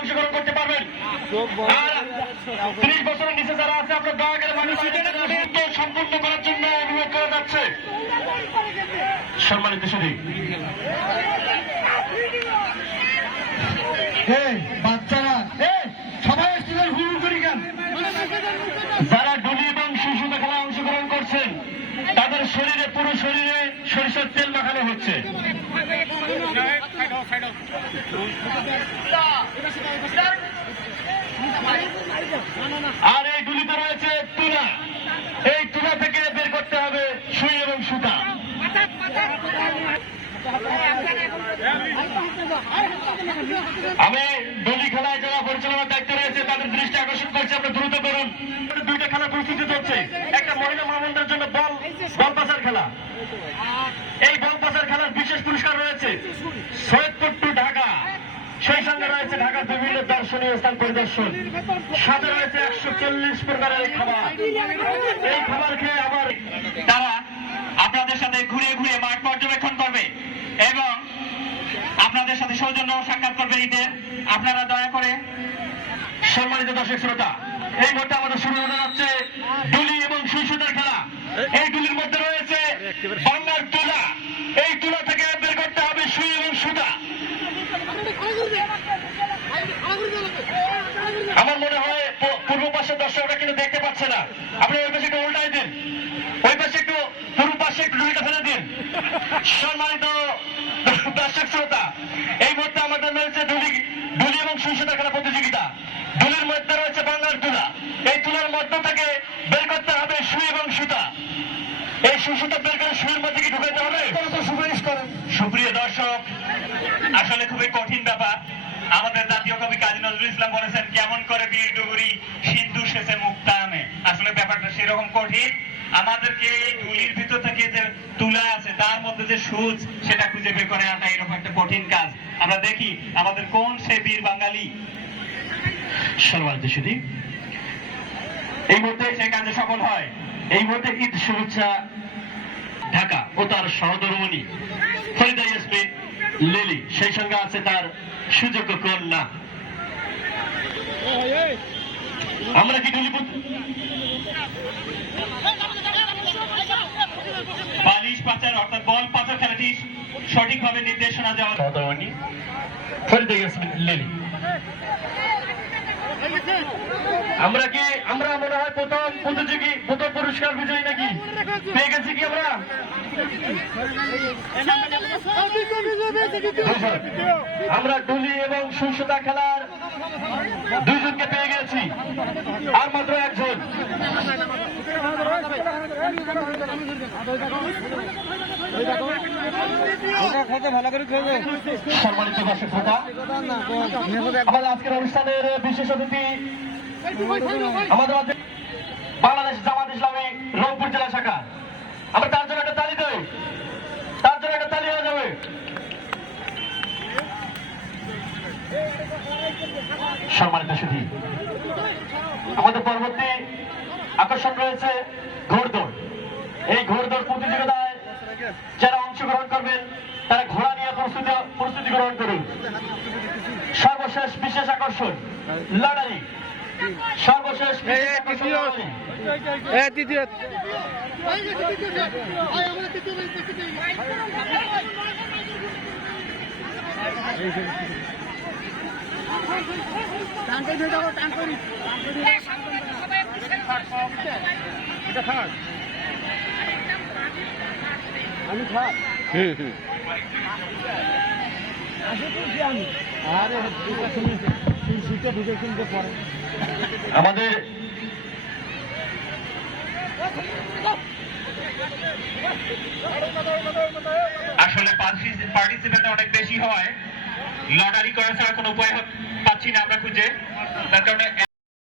অংশগ্রহণ করতে পারবেন। আর ত্রিশ বছরের নিচে যারা আছে আপনার দয়া করে মানুষ সম্পূর্ণ করার জন্য অনুরোধ করা যাচ্ছে। সম্মানিত সুদী বাচ্চারা এই সবাই এসেছিলেন হুড় করি কেন যারা ডুলি এবং শিশুতে খেলা অংশগ্রহণ করছেন তাদের শরীরে পুরো শরীরে সরিষার তেল মাখানো হচ্ছে। আর এই ডুলিতে রয়েছে তুলা। এই তুলা থেকে বের করতে হবে সুই এবং সুতা। আমি ডলি খেলায় যারা পরিচালনার দায়িত্ব তাদের দৃষ্টি আকর্ষণ করছি, আপনি দ্রুত করুন। দুইটা খেলা প্রস্তুতি চলছে। একটা মহিলা মহামন্ডলের জন্য বল বল পাসার খেলা। এই বল পাসার খেলার বিশেষ পুরস্কার রয়েছে সৈয়দপুর টু ঢাকা। সেই সঙ্গে রয়েছে ঢাকার বিভিন্ন দর্শনীয় স্থান পরিদর্শন। সাথে রয়েছে একশো চল্লিশ প্রকারের খাবার। এই খাবার খেয়ে আবার তারা আপনাদের সাথে ঘুরে ঘুরে মাঠ পর্যবেক্ষণ করবে এবং আপনাদের সাথে সৌজন্য সাক্ষাৎ করবে ঈদের আপনারা দয়া করে সম্মানিত দর্শক শ্রোতা, এই মুহূর্তে আমাদের শুরু হতে যাচ্ছে ডুলি এবং শিশুদের খেলা। এই ডুলির মধ্যে রয়েছে বাংলার তুলা। এই তুলা থেকে বের করতে হবে সুই এবং সুতা। আমার মনে হয় পূর্ব পাশের দর্শকরা কিন্তু দেখতে পাচ্ছে না। আপনি ওই পাশে একটু উল্টাই দিন। ওই পাশে একটু পূর্ব পাশে একটু ডুলিটা ফেলে দিন। সম্মানিত দর্শক শ্রোতা, এই মুহূর্তে আমাদের রয়েছে ডুলি ডুলি এবং সুইসুতা খেলা প্রতিযোগিতা ডুলির মধ্যে রয়েছে বাংলার তুলা এই তুলার মধ্য থেকে বের করতে হবে সুই এবং সুতা। এই সুসুতা বের করে সুইয়ের মধ্যে কি ঢুকাতে হবে? সুপারিশ করেন। সুপ্রিয় দর্শক আসলে খুবই কঠিন ব্যাপার। আমাদের জাতীয় কবি কাজী নজরুল ইসলাম বলেছেন কেমন করে বীর ডুগুরি সিন্ধু শেষে মুক্তামে আসলে ব্যাপারটা সেরকম কঠিন। আমাদেরকে এই ডুলির ভিতর থেকে যে তুলা আছে তার মধ্যে যে সুচ সেটা খুঁজে বের করে আনা এরকম একটা কঠিন কাজ। আমরা দেখি আমাদের কোন সে বীর বাঙালি? সুদী এই মুহূর্তে সে কাজে সফল হয়। এই মুহূর্তে ঈদ শুভেচ্ছা ঢাকা ও তার সহধর্মণী ফরিদা ইয়াসমিন লিলি। সেই সঙ্গে আছে তার সুযোগ্য কন্যা। আমরা কি ডুলিপুর বালিশ, পাচার, অর্থাৎ বল পাচার খেলাটি সঠিকভাবে নির্দেশনা দেওয়া সহধর্মণী ফরিদা ইয়াসমিন লিলি। আমরা কি আমরা মনে হয় প্রথম প্রতিযোগী প্রথম পুরস্কার বিজয়ী নাকি? পেয়ে গেছি কি আমরা। আমরা ডুলি এবং সুসুতা খেলার দুইজনকে পেয়ে গেছি। আর মাত্র একজন। সম্মানিত দর্শক আমাদের আজকের অনুষ্ঠানের বিশেষ অতিথি আমাদের বাংলাদেশ জামাত ইসলামী রংপুর জেলা শাখা। আমরা তার জন্য একটা তালি দেই তার জন্য একটা তালি হয়ে যাবে সম্মানিত সুধী আমাদের পরবর্তী আকর্ষণ রয়েছে ঘোড়দৌড়। এই ঘোড়দৌড় প্রতিযোগিতায় যারা অংশগ্রহণ করবেন তারা ঘোড়া নিয়ে প্রস্তুতি প্রস্তুতি গ্রহণ করুন। সর্বশেষ বিশেষ আকর্ষণ লড়াই। সর্বশেষ। আমি খাট আমাদের আসলে পার্টিসিপেন্ট অনেক বেশি হয়। লটারি করা ছাড়া কোনো উপায় পাচ্ছি না আমরা খুঁজে। তার কারণে